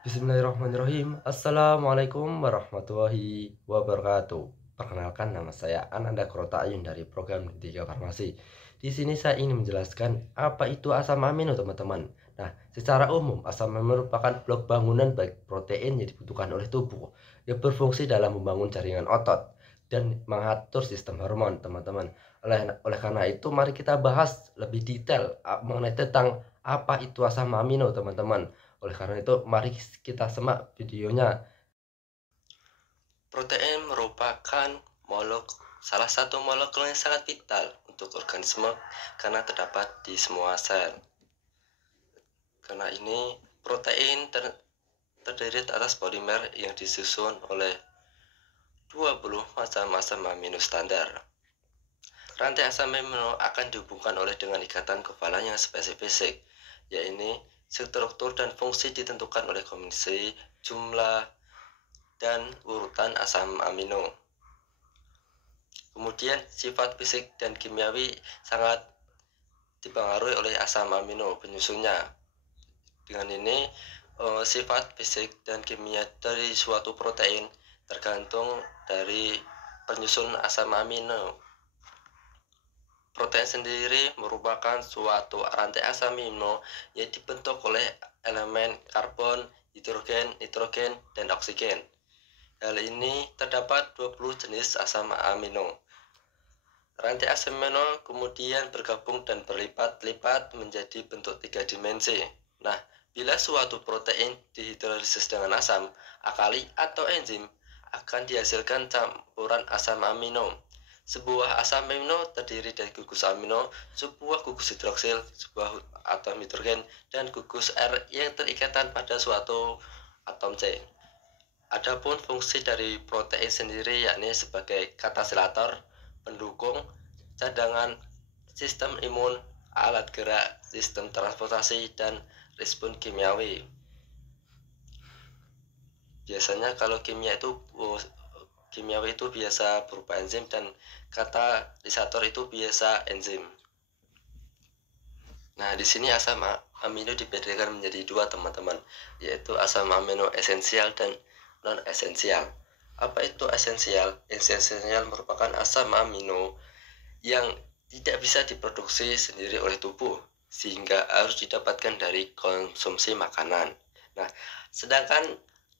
Bismillahirrahmanirrahim. Assalamualaikum warahmatullahi wabarakatuh. Perkenalkan, nama saya Ananda Krota Ayun dari program D3 Farmasi. Di sini saya ingin menjelaskan apa itu asam amino, teman-teman. Nah, secara umum asam amino merupakan blok bangunan baik protein yang dibutuhkan oleh tubuh yang berfungsi dalam membangun jaringan otot dan mengatur sistem hormon, teman-teman. Oleh karena itu, mari kita bahas lebih detail mengenai tentang apa itu asam amino, teman-teman. Oleh karena itu, mari kita simak videonya. Protein merupakan salah satu molekul yang sangat vital untuk organisme karena terdapat di semua sel. Karena ini, protein terdiri atas polimer yang disusun oleh 20 macam asam amino standar. Rantai asam amino akan dihubungkan oleh dengan ikatan kekebalan yang spesifik, yaitu struktur dan fungsi ditentukan oleh kombinasi jumlah dan urutan asam amino. Kemudian sifat fisik dan kimiawi sangat dipengaruhi oleh asam amino penyusunnya. Dengan ini sifat fisik dan kimia dari suatu protein tergantung dari penyusun asam amino. Protein sendiri merupakan suatu rantai asam amino yang dibentuk oleh elemen karbon, hidrogen, nitrogen, dan oksigen. Hal ini terdapat 20 jenis asam amino. Rantai asam amino kemudian bergabung dan berlipat-lipat menjadi bentuk 3 dimensi. Nah, bila suatu protein dihidrolisis dengan asam, alkali atau enzim, akan dihasilkan campuran asam amino. Sebuah asam amino terdiri dari gugus amino, sebuah gugus hidroksil, sebuah atom hidrogen, dan gugus R yang terikatan pada suatu atom C. Adapun fungsi dari protein sendiri yakni sebagai katalisator, pendukung, cadangan, sistem imun, alat gerak, sistem transportasi, dan respon kimiawi. Biasanya kalau kimiawi itu biasa berupa enzim dan katalisator itu biasa enzim. Nah, di sini asam amino dibedakan menjadi dua, teman-teman, yaitu asam amino esensial dan non esensial. Apa itu esensial? Esensial merupakan asam amino yang tidak bisa diproduksi sendiri oleh tubuh, sehingga harus didapatkan dari konsumsi makanan. Nah, sedangkan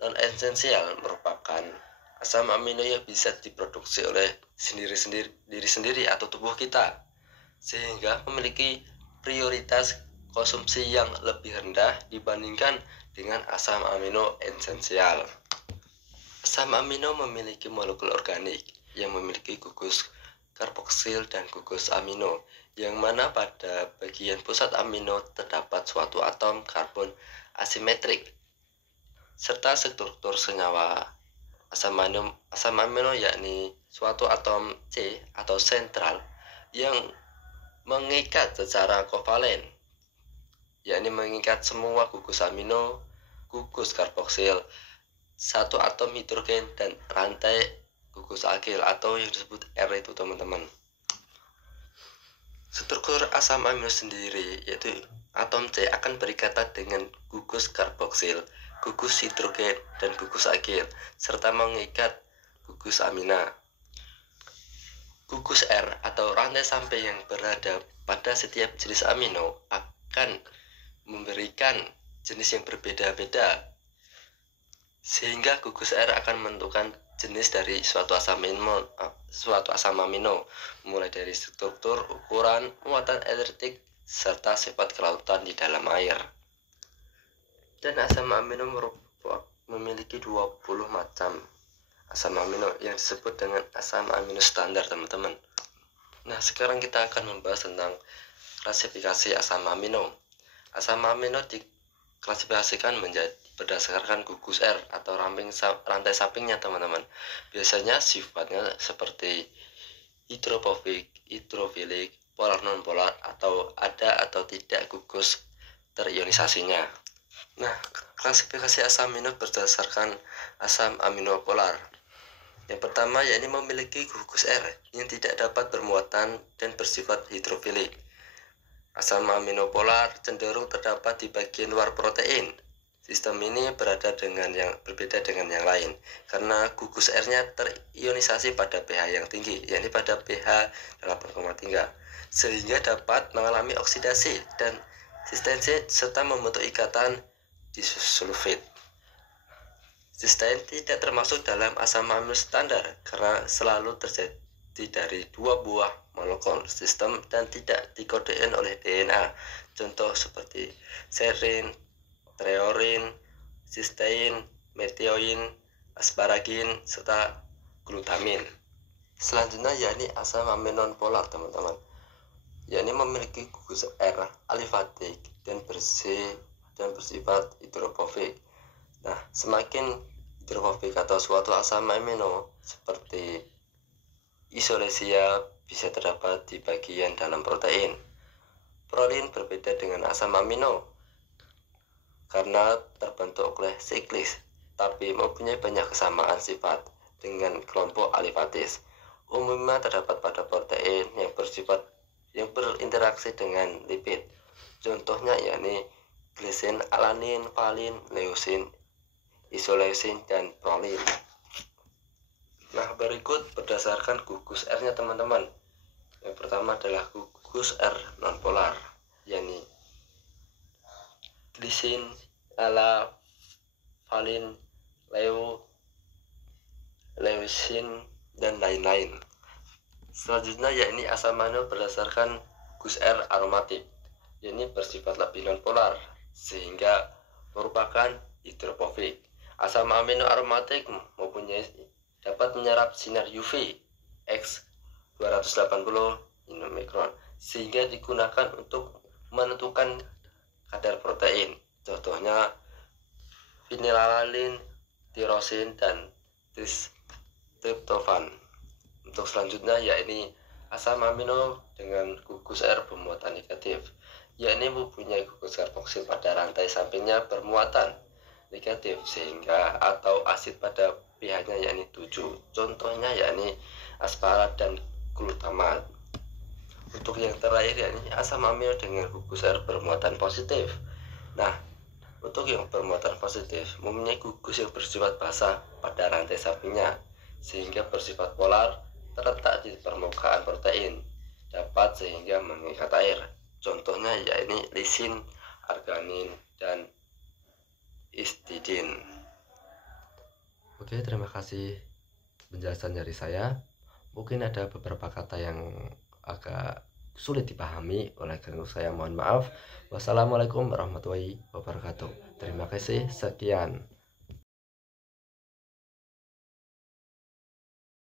non esensial merupakan asam amino yang bisa diproduksi oleh diri sendiri atau tubuh kita, sehingga memiliki prioritas konsumsi yang lebih rendah dibandingkan dengan asam amino esensial. Asam amino memiliki molekul organik yang memiliki gugus karboksil dan gugus amino, yang mana pada bagian pusat amino terdapat suatu atom karbon asimetrik serta struktur senyawa. Asam amino yakni suatu atom C atau sentral yang mengikat secara kovalen, yakni mengikat semua gugus amino, gugus karboksil, satu atom hidrogen, dan rantai gugus alkil atau yang disebut R itu, teman-teman. Struktur asam amino sendiri yaitu atom C akan berikatan dengan gugus karboksil, gugus hidrogen, dan gugus alkil serta mengikat gugus amina. Gugus R atau rantai samping yang berada pada setiap jenis amino akan memberikan jenis yang berbeda-beda, sehingga gugus R akan menentukan jenis dari suatu asam amino, mulai dari struktur, ukuran, muatan elektrik, serta sifat kelautan di dalam air. Dan asam amino memiliki 20 macam asam amino yang disebut dengan asam amino standar, teman-teman. Nah, sekarang kita akan membahas tentang klasifikasi asam amino. Asam amino diklasifikasikan menjadi berdasarkan gugus R atau rantai sampingnya, teman-teman. Biasanya sifatnya seperti hidrofobik, hidrofilik, polar non-polar, atau ada atau tidak gugus terionisasinya. Nah, klasifikasi asam amino berdasarkan asam amino polar. Yang pertama, yakni memiliki gugus R yang tidak dapat bermuatan dan bersifat hidrofilik. Asam amino polar cenderung terdapat di bagian luar protein, Sistem ini berbeda dengan yang lain karena gugus airnya terionisasi pada pH yang tinggi, yakni pada pH 8,3, sehingga dapat mengalami oksidasi dan resistensi serta membentuk ikatan disulfid. Sistein tidak termasuk dalam asam amino standar karena selalu terjadi dari dua buah molekul sistem dan tidak dikodein oleh DNA. Contoh seperti serin, treorin, sistein, metionin, asparagin, serta glutamin. Selanjutnya yakni asam amino nonpolar, teman-teman. Yakni memiliki gugus R alifatik dan bersifat hidrofobik. Nah, semakin hidrofobik atau suatu asam amino seperti isolesia bisa terdapat di bagian dalam protein. Prolin berbeda dengan asam amino karena terbentuk oleh siklis, tapi mempunyai banyak kesamaan sifat dengan kelompok alifatis. Umumnya terdapat pada protein yang berinteraksi dengan lipid. Contohnya yakni glisin, alanin, valin, leusin, isoleusin, dan prolin. Nah, berikut berdasarkan gugus R-nya, teman-teman. Yang pertama adalah gugus R nonpolar, yakni glisin, ala, valin, leusin, dan lain-lain. Selanjutnya yakni asam amino berdasarkan gus R aromatik, yakni bersifat lebih nonpolar sehingga merupakan hidrofobik. Asam amino aromatik dapat menyerap sinar UV X 280 nanometron sehingga digunakan untuk menentukan kadar protein. Contohnya fenilalanine, tirosin, dan tryptophan. Untuk selanjutnya yakni asam amino dengan gugus R bermuatan negatif, yakni mempunyai gugus karboksil pada rantai sampingnya bermuatan negatif sehingga atau asid pada pH-nya yakni 7. Contohnya yakni asparat dan glutamat. Untuk yang terakhir yakni asam amino dengan gugus R bermuatan positif. Nah, untuk yang bermuatan positif mempunyai gugus yang bersifat basah pada rantai sampingnya sehingga bersifat polar, terletak di permukaan protein, dapat sehingga mengikat air. Contohnya yakni lisin, arganin, dan histidin. Oke, terima kasih penjelasan dari saya. Mungkin ada beberapa kata yang agak sulit dipahami, oleh karena saya mohon maaf. Wassalamualaikum warahmatullahi wabarakatuh. Terima kasih, sekian.